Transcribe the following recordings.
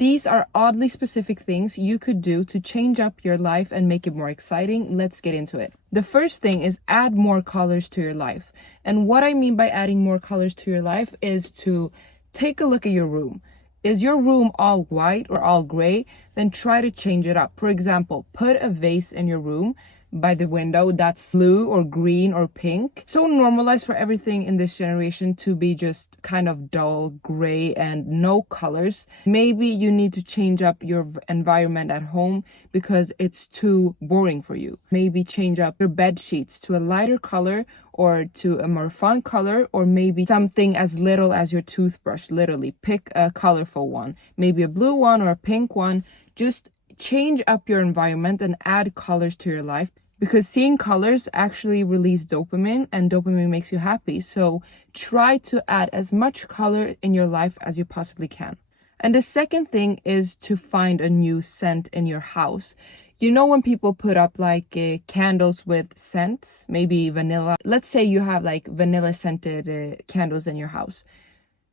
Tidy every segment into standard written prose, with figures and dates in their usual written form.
These are oddly specific things you could do to change up your life and make it more exciting. Let's get into it. The first thing is add more colors to your life. And what I mean by adding more colors to your life is to take a look at your room. Is your room all white or all gray? Then try to change it up. For example, put a vase in your room by the window that's blue or green or pink. So normalized for everything in this generation to be just kind of dull gray and no colors. Maybe you need to change up your environment at home because it's too boring for you. Maybe change up your bed sheets to a lighter color or to a more fun color, or maybe something as little as your toothbrush. Literally pick a colorful one, maybe a blue one or a pink one. Just change up your environment and add colors to your life, because seeing colors actually release dopamine, and dopamine makes you happy. So try to add as much color in your life as you possibly can. And the second thing is to find a new scent in your house. You know, when people put up like candles with scents, maybe vanilla. Let's say you have like vanilla scented candles in your house.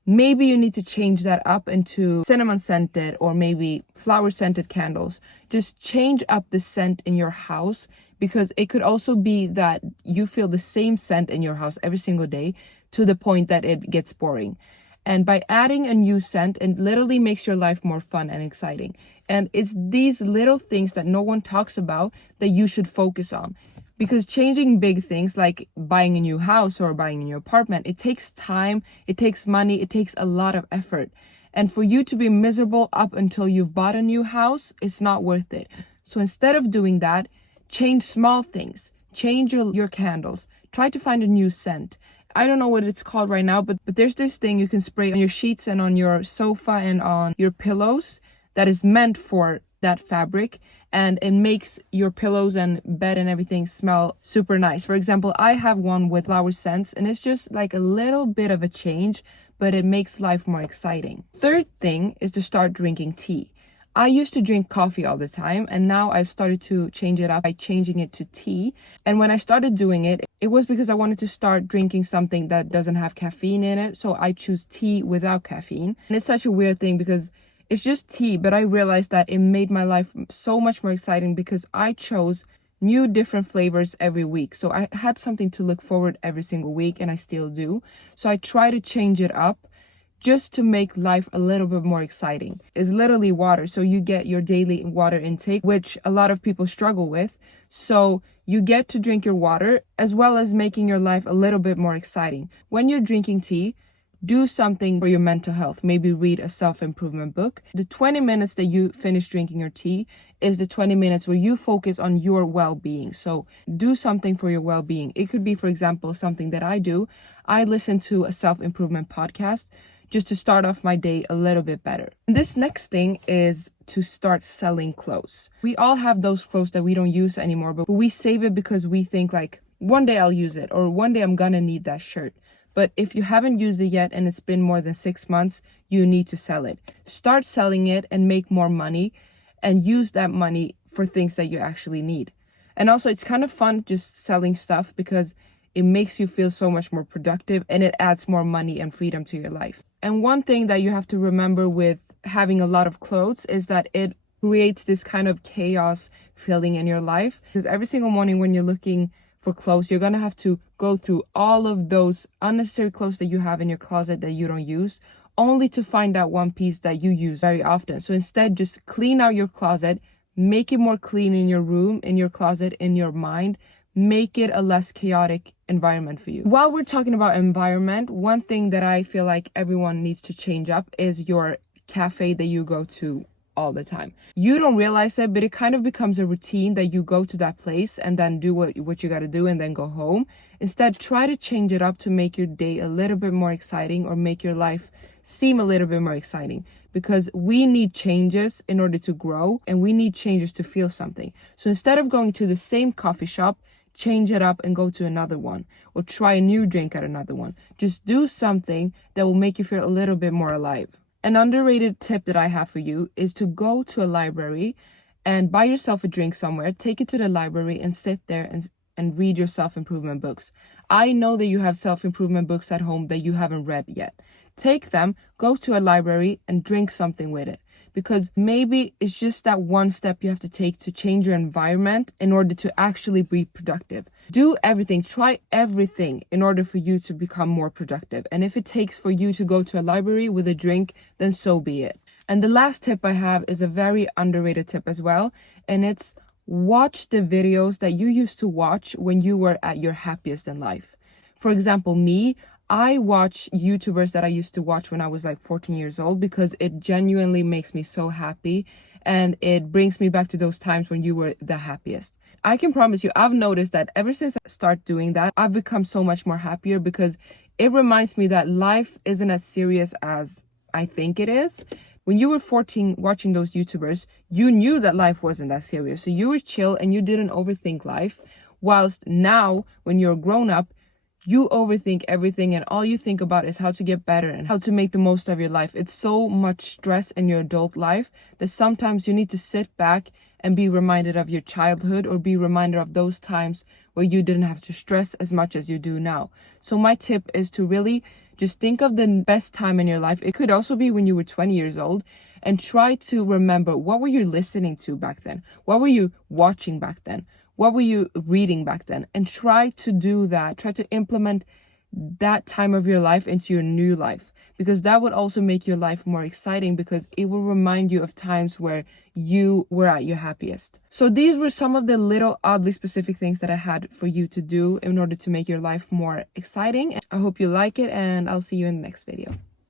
Maybe you need to change that up into cinnamon scented or maybe flower scented candles. Just change up the scent in your house, because it could also be that you feel the same scent in your house every single day to the point that it gets boring. And by adding a new scent, it literally makes your life more fun and exciting. And it's these little things that no one talks about that you should focus on. Because changing big things like buying a new house or buying a new apartment, it takes time, it takes money, it takes a lot of effort. And for you to be miserable up until you've bought a new house, it's not worth it. So instead of doing that, change small things. Change your candles. Try to find a new scent. I don't know what it's called right now, but there's this thing you can spray on your sheets and on your sofa and on your pillows that is meant for that fabric, and it makes your pillows and bed and everything smell super nice. For example, I have one with flower scents, and it's just like a little bit of a change, but it makes life more exciting. Third thing is to start drinking tea. I used to drink coffee all the time, and now I've started to change it up by changing it to tea. And when I started doing it, it was because I wanted to start drinking something that doesn't have caffeine in it. So I choose tea without caffeine. And it's such a weird thing because it's just tea, but I realized that it made my life so much more exciting because I chose new different flavors every week. So I had something to look forward every single week, and I still do. So I try to change it up just to make life a little bit more exciting. It's literally water. So you get your daily water intake, which a lot of people struggle with. So you get to drink your water as well as making your life a little bit more exciting. When you're drinking tea, do something for your mental health. Maybe read a self-improvement book. The 20 minutes that you finish drinking your tea is the 20 minutes where you focus on your well-being. So do something for your well-being. It could be, for example, something that I do. I listen to a self-improvement podcast just to start off my day a little bit better. This next thing is to start selling clothes. We all have those clothes that we don't use anymore, but we save it because we think like, one day I'll use it, or one day I'm gonna need that shirt. But if you haven't used it yet and it's been more than 6 months, you need to sell it. Start selling it and make more money, and use that money for things that you actually need. And also, it's kind of fun just selling stuff because it makes you feel so much more productive, and it adds more money and freedom to your life. And one thing that you have to remember with having a lot of clothes is that it creates this kind of chaos feeling in your life. Because every single morning when you're looking for clothes, you're gonna have to go through all of those unnecessary clothes that you have in your closet that you don't use, only to find that one piece that you use very often. So instead, just clean out your closet, make it more clean in your room, in your closet, in your mind. Make it a less chaotic environment for you. While we're talking about environment, one thing that I feel like everyone needs to change up is your cafe that you go to all the time. You don't realize it, but it kind of becomes a routine that you go to that place and then do what you got to do and then go home. Instead, try to change it up to make your day a little bit more exciting, or make your life seem a little bit more exciting, because we need changes in order to grow, and we need changes to feel something. So instead of going to the same coffee shop, change it up and go to another one, or try a new drink at another one. Just do something that will make you feel a little bit more alive. An underrated tip that I have for you is to go to a library and buy yourself a drink somewhere, take it to the library and sit there and read your self-improvement books. I know that you have self-improvement books at home that you haven't read yet. Take them, go to a library and drink something with it. because maybe it's just that one step you have to take to change your environment in order to actually be productive. Do everything, try everything in order for you to become more productive. And if it takes for you to go to a library with a drink, then so be it. And the last tip I have is a very underrated tip as well, and it's watch the videos that you used to watch when you were at your happiest in life. For example, me, I watch YouTubers that I used to watch when I was like 14 years old because it genuinely makes me so happy and it brings me back to those times when you were the happiest. I can promise you, I've noticed that ever since I start doing that, I've become so much more happier because it reminds me that life isn't as serious as I think it is. When you were 14 watching those YouTubers, you knew that life wasn't that serious. So you were chill and you didn't overthink life. Whilst now, when you're grown up, you overthink everything and all you think about is how to get better and how to make the most of your life. It's so much stress in your adult life that sometimes you need to sit back and be reminded of your childhood or be reminded of those times where you didn't have to stress as much as you do now. So my tip is to really just think of the best time in your life. It could also be when you were 20 years old, and try to remember, what were you listening to back then? What were you watching back then? What were you reading back then? And try to do that. Try to implement that time of your life into your new life, because that would also make your life more exciting because it will remind you of times where you were at your happiest. So these were some of the little oddly specific things that I had for you to do in order to make your life more exciting. I hope you like it, and I'll see you in the next video.